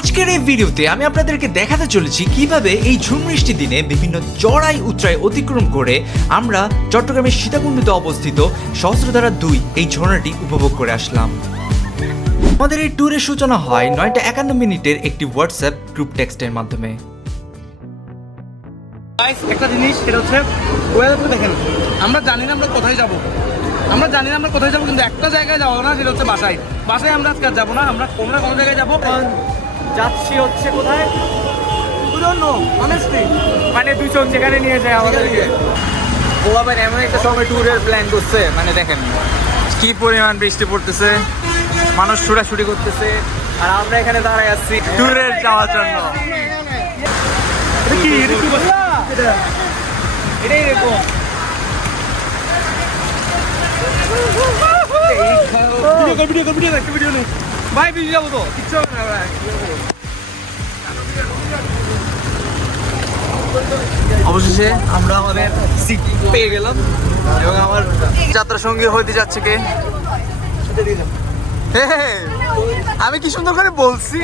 আজকের এই ভিডিওতে আমি আপনাদেরকে দেখাতে চলেছি কিভাবে এই ঝুম বৃষ্টি দিনে বিভিন্ন চড়াই উতরাই অতিক্রম করে আমরা চট্টগ্রামের সীতাকুণ্ডতে অবস্থিত সহস্রধারা 2 এই ঝর্ণাটি উপভোগ করে আসলাম। আমাদের এই ট্যুরের সূচনা হয় 9:51 একটি হোয়াটসঅ্যাপ গ্রুপ টেক্সটের মাধ্যমে। একটা জিনিস সেটা হচ্ছে ওয়েদারটা দেখেন, আমরা জানি না আমরা কোথায় যাব, কিন্তু একটা জায়গায় যাবো না, সেটা হচ্ছে বাসায় আমরা আজকে যাবো না, আমরা কোনো জায়গায় যাবো। যাচ্ছি হচ্ছে কোথায় মানে দুজন যেখানে নিয়ে যায় আমাদেরকে। গোলাবেন এমন একটা সময় ট্যুরের প্ল্যান করছে, মানে দেখেন কি পরিমাণ বৃষ্টি পড়তেছে, মানুষ ছুটাছুটি করতেছে, আর আমরা এখানে দাঁড়ায় আছি ট্যুরের যাওয়ার জন্য। এটাই এরকম ভিডিও নেই ভাই, ভিডিও যাবো তো কিচ্ছু হবে না ভাই। অবশেষে আমরা আমাদের সিট পেয়ে গেলাম এবং আমার যাত্রা সঙ্গী হইতে যাচ্ছে কে, আমি কি সুন্দর করে বলছি,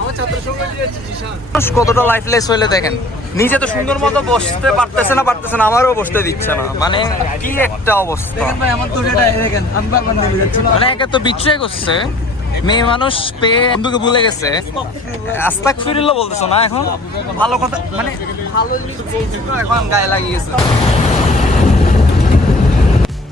আমার যাত্রা সঙ্গী হচ্ছে জিশান। কতটা লাইফলেস হইলে দেখেন, নিজে তো সুন্দর মতো বসতে পারতেছে না, আমারও বসতে দিচ্ছে না, মানে কি একটা অবস্থা। ভাই আমার তো এটা দেখেন, আমি বারবার নেমে যাচ্ছি, মানে একে তো বিট্রে করছে, মেয়ে মানুষ পেয়ে বন্ধুকে ভুলে গেছে, আস্তাক ফিরিল্লাহ বলতেছো না এখন, ভালো কথা মানে ভালো জিনিস বলছি তো এখন গায়ে লাগিয়েছে।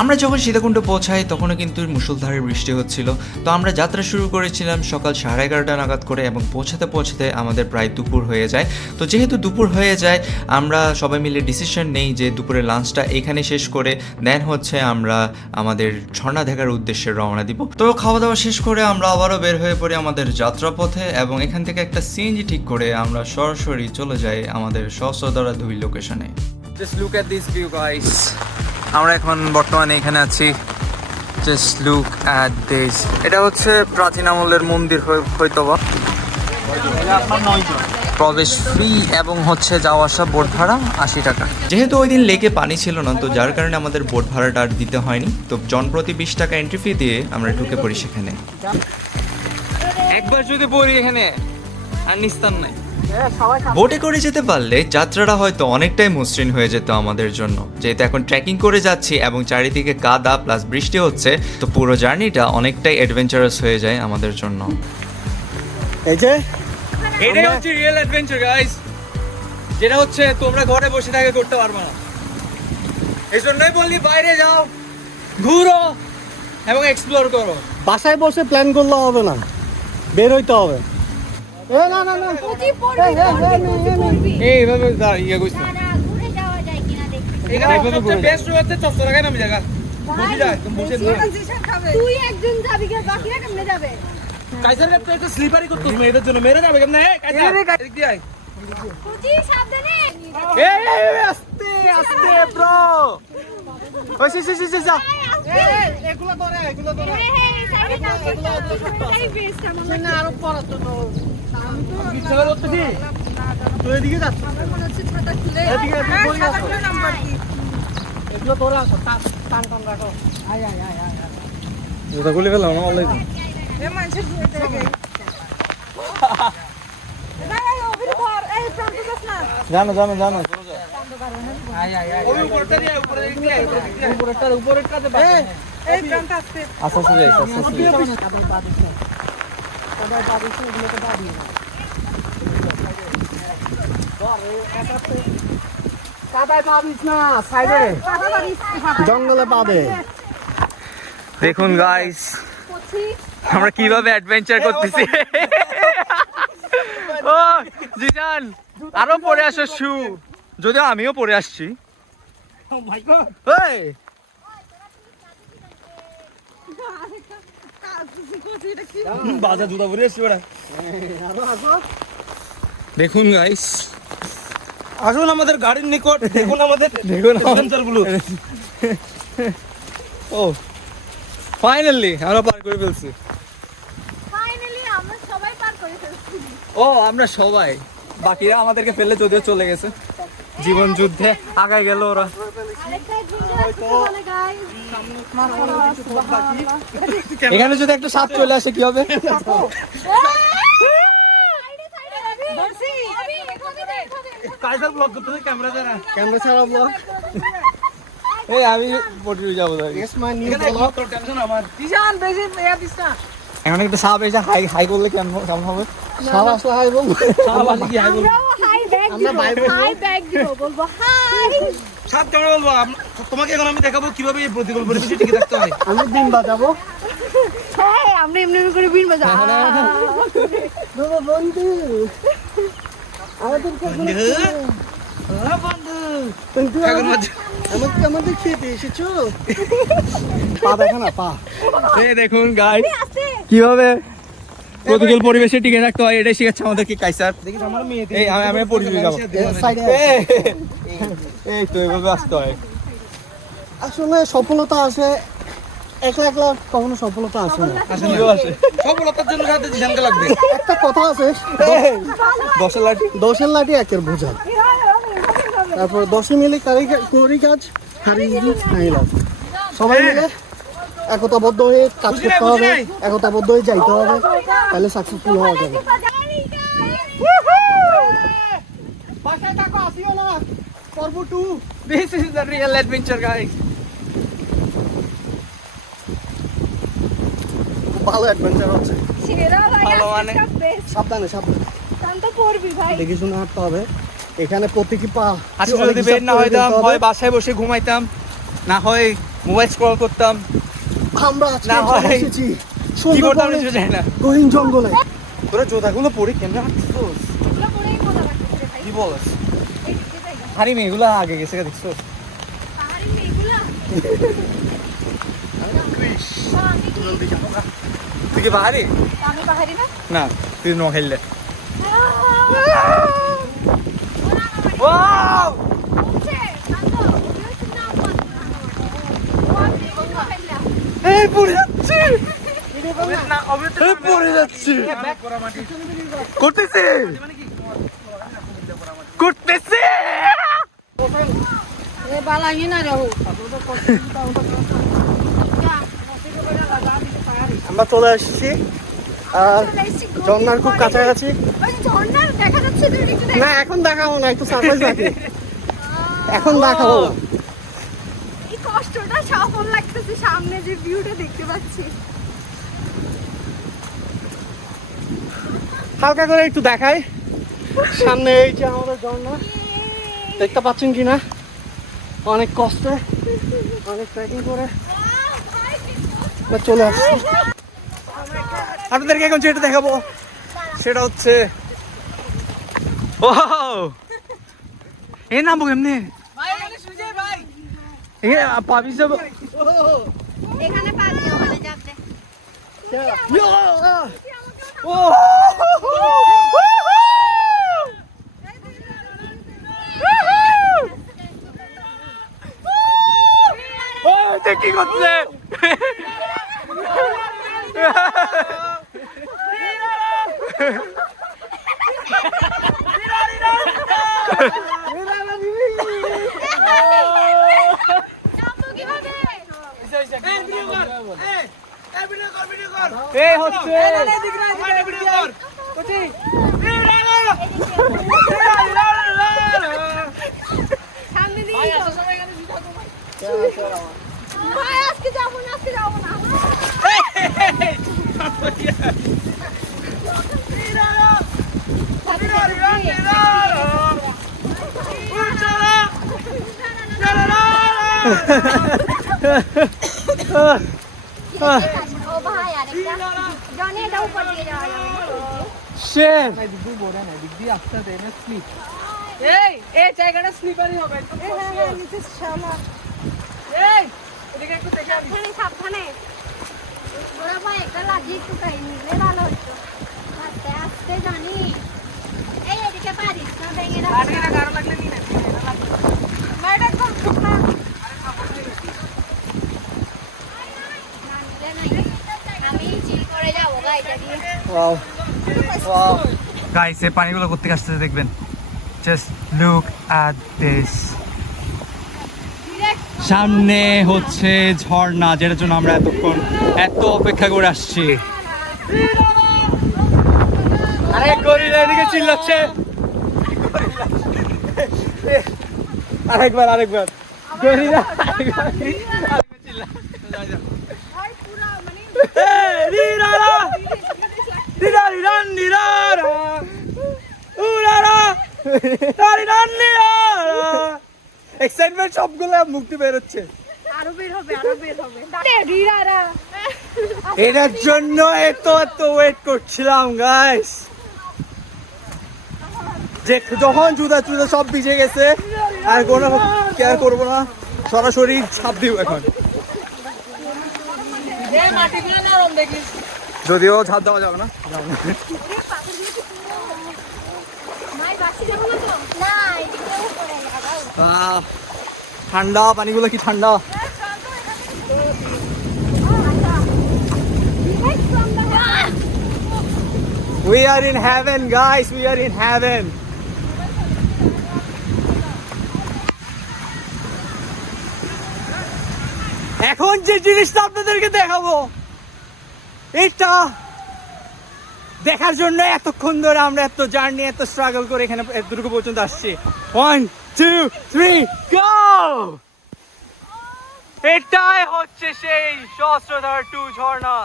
আমরা যখন সীতাকুণ্ড পৌঁছাই তখনও কিন্তু মুষলধারে বৃষ্টি হচ্ছিল। তো আমরা যাত্রা শুরু করেছিলাম সকাল 11:30 নাগাদ করে এবং পৌঁছাতে আমাদের প্রায় দুপুর হয়ে যায়। তো যেহেতু দুপুর হয়ে যায়, আমরা সবাই মিলে ডিসিশন নেই যে দুপুরের লাঞ্চটা এখানে শেষ করে দেন হচ্ছে আমরা আমাদের ঝর্ণা দেখার উদ্দেশ্যে রওনা দিব। তো খাওয়া দাওয়া শেষ করে আমরা আবারও বের হয়ে পড়ি আমাদের যাত্রাপথে এবং এখান থেকে একটা সিএনজি ঠিক করে আমরা সরাসরি চলে যাই আমাদের সহস্রধারা 2 লোকেশনে। Just look at this view guys, আমরা এখন বর্তমানে এখানে আছি। জাস্ট লুক এট দিস, এটা হচ্ছে প্রাচীন আমলের মন্দির হয়তোবা। প্রবেশ ফ্রি এবং হচ্ছে যাওয়া আসা বোট ভাড়া 80 টাকা। যেহেতু ওই দিন লেকে পানি ছিল না, তো যার কারণে আমাদের বোট ভাড়াটা আর দিতে হয়নি। তো জনপ্রতি 20 টাকা এন্ট্রি ফি দিয়ে আমরা ঢুকে পড়ি সেখানে। একবার যদি পড়ি এখানে আর নিস্তার নাই। বোটে করে যেতে পারলে যাত্রাটা হয়তো অনেকটাই মসৃণ হয়ে যেত আমাদের জন্য, যেহেতু এখন ট্রেকিং করে যাচ্ছি এবং চারিদিকে কাদা প্লাস বৃষ্টি হচ্ছে, তো পুরো জার্নিটা অনেকটাই অ্যাডভেঞ্চারাস হয়ে যায় আমাদের জন্য। এই যে এটাই হচ্ছে রিয়েল অ্যাডভেঞ্চার গাইস, যেটা হচ্ছে তোমরা ঘরে বসে থেকে করতে পারবে না। এই জন্যই বলি বাইরে যাও, ঘুরো এবং এক্সপ্লোর করো। বাসায় বসে প্ল্যান করলে হবে না, বের হইতে হবে। এইভাবে ইয়ে করছি, এখানে সবচেয়ে বেস্ট হচ্ছে চচ্চড়াখায় নামি জায়গা। বসে যায়, তুমি বসে তুই একজন যাবি, বাকিরা কেমনে যাবে? কাইসারের তো একটা স্লিপারই করতে তুমি এটার জন্য মেরে যাবে কেমনে? কাইসার এদিক দিয়ে আয়। কুচি সাবধানে। এই আস্তে আস্তে ব্রো, ওই যা এগুলো ধরে সাইডে কাম করতে হবে। এটাই বেস্ট আমার না আরো পড়ার জন্য ইচ্ছা করে করতে কি তুই এদিকে যাচ্ছিস, মনে হচ্ছে ছাতা খুলে এদিকে পড়ে আসো, নাম্বার কি? এগুলো ধরে আসো, টান রাখো। আয় জুতা খুলে ফেলাম না অলরেডি। এ মানুষের ঘুরতে গেছে। ভাই ওরে পর এই প্রান্ত যাস না। জানো ওই উপরটা দিয়ে উপরে দিক দিয়ে উপরেরটাতে বাজে। এই প্রান্ত আসছে। আস্তে যাই কাদায় পাবিস না, সাইডে জঙ্গলে পাবে। দেখুন গাইস কুচি আমরা কিভাবে অ্যাডভেঞ্চার করতেছি। ও জিজান আরো পরে আসো শু, যদিও আমিও পরে আসছি। এই কুচি এটা কি? বাজা জুতা পরে এসছি ওরা। দেখুন গাইস, আসুন আমাদের গাড়ির নিকট, দেখুন আমাদের অ্যাডভেঞ্চার গুলো। ও ফাইনালি আমরা পার করে ফেলছি। ফাইনালি আমরা সবাই পার করে ফেলছি। ও আমরা সবাই, বাকিরা আমাদেরকে ফেলে যদিও চলে গেছে, জীবন যুদ্ধে আগায় গেল ওরা। আরেকটা অ্যাডভেঞ্চার আছে গাইস। এখানে যদি একটা সাপ চলে আসে কি হবে? কাইসার ব্লগ করতেছে ক্যামেরা ছাড়া। ক্যামেরা ছাড়া ব্লগ। এই আমি পটিয়ে যাবো ইয়েস মাই নিউ এখানে ব্লগ। তোর টেনশন আমার। দিশান বেশি ইয়া দিস না। এখন একটা সাপ এসে হাই হাই করলে কেমন হবে? সারা আসলে হাই বল। সাবালি কি হাই বলবো? আমরাও হাই ব্যাগ আমরা দিব, bye বলবো। হাই ব্যাগ দিব, বলবো হাই। সাত ক্যামেরা বলবো। তোমাকে এখন আমি দেখাবো কিভাবে এই প্রতিকূল পরিবেশে টিকে থাকতে হয়। আমি দিন বাজাবো। হ্যাঁ, আমরা এমনি এমনি করে বিন বাজা। বাবা বন্ধু। আমাদের বন্ধু এখন বাজে- আমাদের খেতে এসেছো? পা দেখা না পা। এই দেখুন গাইস আছে। কিভাবে প্রতিকূল পরিবেশে টিকে থাকতে হয় এটাই শিখাচ্ছে আমাদেরকে কাইসার। দেখিস আমার মেয়ে এই আমি পরিচয় যাবো। সাইডে এই তো এভাবে আসতে হয়। আসলে সফলতা আসে একলা একলা, কখনো সফলতা আসে না। কিভাবে আসে? সফলতার জন্য সাথে জিসানকে লাগবে। একটা কথা আছে, দশের লাঠি। 10-এর লাঠি 1-এর বোঝা। তারপর 10 মিলে করি কাজ, হারি নাই লাভ। সবাই মিলে একতাবদ্ধ হয়ে কাজ বুঝি নাই, করতে বুঝি হবে, নাই। একতাবদ্ধ হয়ে যাইতে হবে, তাহলে সাকসেসফুল হওয়া যাবে। বাসায় থাকো, আসিও না। পর্ব 2 This is the real adventure guys. খুব ভালো অ্যাডভেঞ্চার হচ্ছে। ছেড়া ভাই, ভালো মানে? আজকে বেস্ট। সাবধানে সাবধানে কান তো পড়বি ভাই। দেখে শুনে হাঁটতে হবে। এখানে প্রত্যেকটি পা আজকে অনেক যদি হিসাব বের না করে হইতাম দিতে হবে। হয় বাসায় বসে ঘুমাইতাম, না হয় মোবাইল স্ক্রল করতাম, আমরা আজকে না হয় চলে এসেছি কি করতাম সুন্দরবনের কিছু জানি না। গহীন জঙ্গলে। তোরা জোতাগুলো পরে কেমন হাঁটছিস? এগুলো পরেই মজা লাগতেছে ভাই। কি বলস? এই দিকে যাইগা। হারি মেয়েগুলো আগে গেছে দেখছো? পাহাড়ি মেয়েগুলা। তুই কি বাহারি? আমি পাহাড়ি না? না তুই ন খেললে। উঠছে, শান্ত। উঠছে না বল। ও আপনি কোন খাইলা? এই পড়ে যাচ্ছে, এই পড়ে যাচ্ছে, করতেছে করতেছে। এ বালাঙ্গি না রাহু। আমরা চলে আসছি আর ঝর্ণার খুব কাছাকাছি। ওই যে ঝর্ণা দেখা যাচ্ছে, তুই একটু দেখ। না এখন দেখাবো না, একটু সারপ্রাইজ রাখি। এখন দেখাবো। এই কষ্টটা সফল লাগতেছে, সামনে যে ভিউটা দেখতে পাচ্ছি। হালকা করে একটু দেখাই। সামনে এই যে আমাদের ঝর্ণা, দেখতে পাচ্ছেন কিনা? অনেক কষ্টে, অনেক ট্রেকিং করে আমরা চলে আসছি। আপনাদেরকে এখন যেটা দেখাবো সেটা হচ্ছে ওয়াও, এই নামবো কেমনে? এ পাবি সব এখানে পাবি, ওখানে যাবে। ও ও এটা কি করছে? নামবো কিভাবে? এই হচ্ছে সামনে দিয়ে ভাই, আজকে যাবো না, আজকে যাবো না। ও ভাই, আরেকটা জনি, এটা উপর দিয়ে যাওয়া যাবে না? শেফ এই এই জায়গাটা স্লিপারি হবে। হ্যাঁ, নিচে শালা। এই এদিকে একটু দেখে আনি। সাবধানে, সাবধানে। ওরা ভাই একটা লাগিয়ে একটু খাই নিলে ভালো হতো। আস্তে আস্তে জানি। এই এদিকে পারিস না, ভেঙে রাখ। আরে না কারো লাগলে নি না। বাইরে একদম শুকনা। না, নিলে নাই। আমি চিল করে যাবো গাড়িটা দিয়ে। ওয়াও ওয়াও গাইস, এই পানিগুলো করতে আসতেছে দেখবেন। Just look at this. সামনে হচ্ছে ঝর্ণা, যেটার জন্য আমরা এত অপেক্ষা করে আসছি। আরে গরিলা এদিকে চিল্লাচ্ছে। আরেকবার গরিলা ভাই পুরা মানে এক্সাইটমেন্ট সবগুলো মুক্তি বেরোচ্ছে আরো বের হবে রিরারা এটার জন্য এত ওয়েট করছিলাম গাইস, যে যখন জুতা সব ভিজে গেছে আর কোনো কেয়ার করবো না, সরাসরি ছাপ দিব এখন। যদিও ছাপ দেওয়া যাবে না, মাই বাসি যাবো না তো না এদিকে করে লাগাও ঠান্ডা পানিগুলো কি ঠান্ডা। We are in heaven guys, we are in heaven. এখন যে জিনিসটা আপনাদেরকে দেখাবো, এটা দেখার জন্য এতক্ষণ ধরে আমরা এত জার্নি এত স্ট্রাগল করে এখানে এতটুকু পর্যন্ত আসছি। 1 2 3 গো! এটাই হচ্ছে সেই সহস্রধার 2 ঝর্ণা।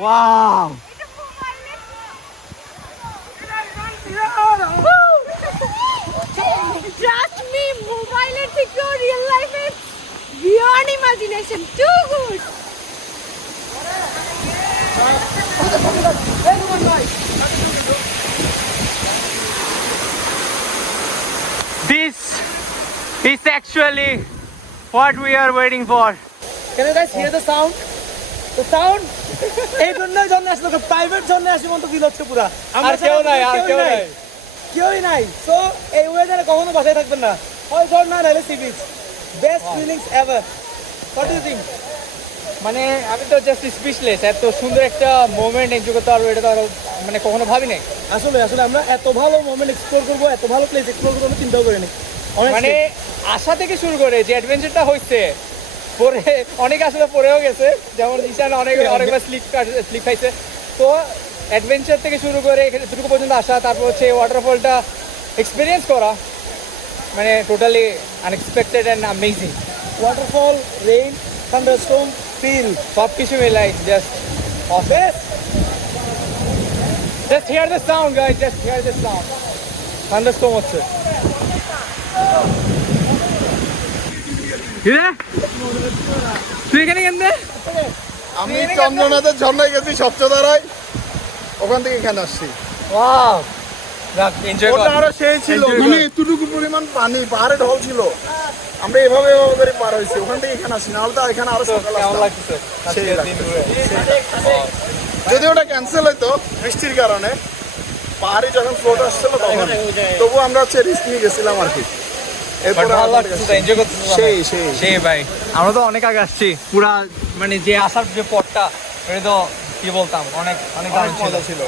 ওয়াও! Trust me, মোবাইলের থেকে রিয়েল লাইফে beyond imagination too good This is actually what we are waiting for. Can you guys hear the sound? The sound? এই জন্যই জন্য আসলে প্রাইভেট জন্য আসি মতো ফিল হচ্ছে পুরা। আর কেউ নাই। সো এই ওয়েদারে কখনো বাসায় থাকবেন না, হয় ঝর্ণা নাহলে sea beach. Best feelings ever. What do you think? মানে আমি তো জাস্ট স্পিচলেস, এত সুন্দর একটা মোমেন্ট এনজয় করতে পারবো এটা তো আরো মানে কখনো ভাবি নাই। আসলে আমরা এত ভালো মোমেন্ট এক্সপ্লোর করবো, এত ভালো প্লেস এক্সপ্লোর করবো চিন্তাও করিনি। মানে আশা থেকে শুরু করে যে অ্যাডভেঞ্চারটা হচ্ছে, পরে অনেকে আসলে পরেও গেছে, যেমন ঈশান অনেকবার স্লিপ খাইছে। তো অ্যাডভেঞ্চার থেকে শুরু করে এতটুকু পর্যন্ত আসা, তারপর হচ্ছে ওয়াটারফলটা এক্সপিরিয়েন্স করা, মানে totally unexpected and amazing. Waterfall, rain, thunderstorm, feel সব কিছু মিলাই জাস্ট অফেস। Just hear the sound guys, just hear the sound. Thunderstorm হচ্ছে। তুই এখানে কেন? আমি চন্দ্রনাথের ঝর্ণায় গেছি সপ্তধারায়, ওখান থেকে এখানে আসছি। ওয়াও! এনজয় ওটা আরো সেই ছিল, মানে এতটুকু পরিমাণ পানি, পাহাড়ে ঢল ছিল, আমরা এভাবে করে পার হয়েছি, ওখান থেকে এখানে আসি, নাহলে তো এখানে আরো সকাল কেমন আসতাম। লাগতেছে? সেই যদি ওটা ক্যান্সেল হইতো বৃষ্টির কারণে, পাহাড়ি যখন ফ্লোট আসছিল তখন, তবু আমরা হচ্ছে রিস্ক নিয়ে গেছিলাম আর কি। সেই ভাই, আমরা তো অনেক আগে আসছি, পুরা মানে যে আসার যে পথটা এটা তো কি বলতাম, অনেক মজা ছিল।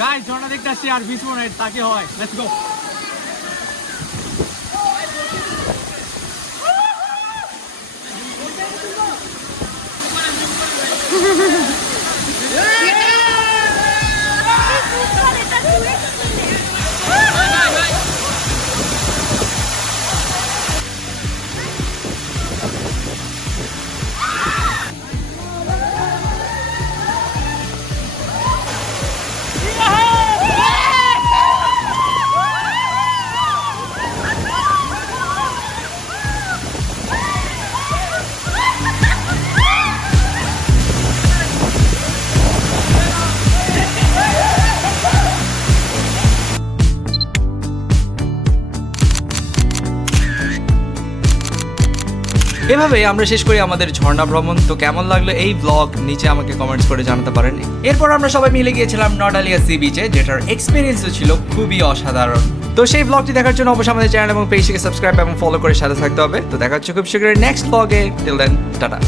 গাইস ঝর্ণা দেখতে আসছি আর 20 মিনিট তাকে হয়। Let's go. এভাবে আমরা শেষ করি আমাদের ঝর্ণা ভ্রমণ। তো কেমন লাগলো এই ব্লগ নিচে আমাকে কমেন্টস করে জানাতে পারেন। এরপর আমরা সবাই মিলে গিয়েছিলাম নডালিয়া সি বিচে, যেটার এক্সপিরিয়েন্সও ছিল খুবই অসাধারণ। তো সেই ব্লগটি দেখার জন্য অবশ্যই আমাদের চ্যানেল এবং পেজটিকে সাবস্ক্রাইব এবং ফলো করে সাথে থাকতে হবে। তো দেখা হচ্ছে খুব শীঘ্রই নেক্সট ব্লগে। Till then tata.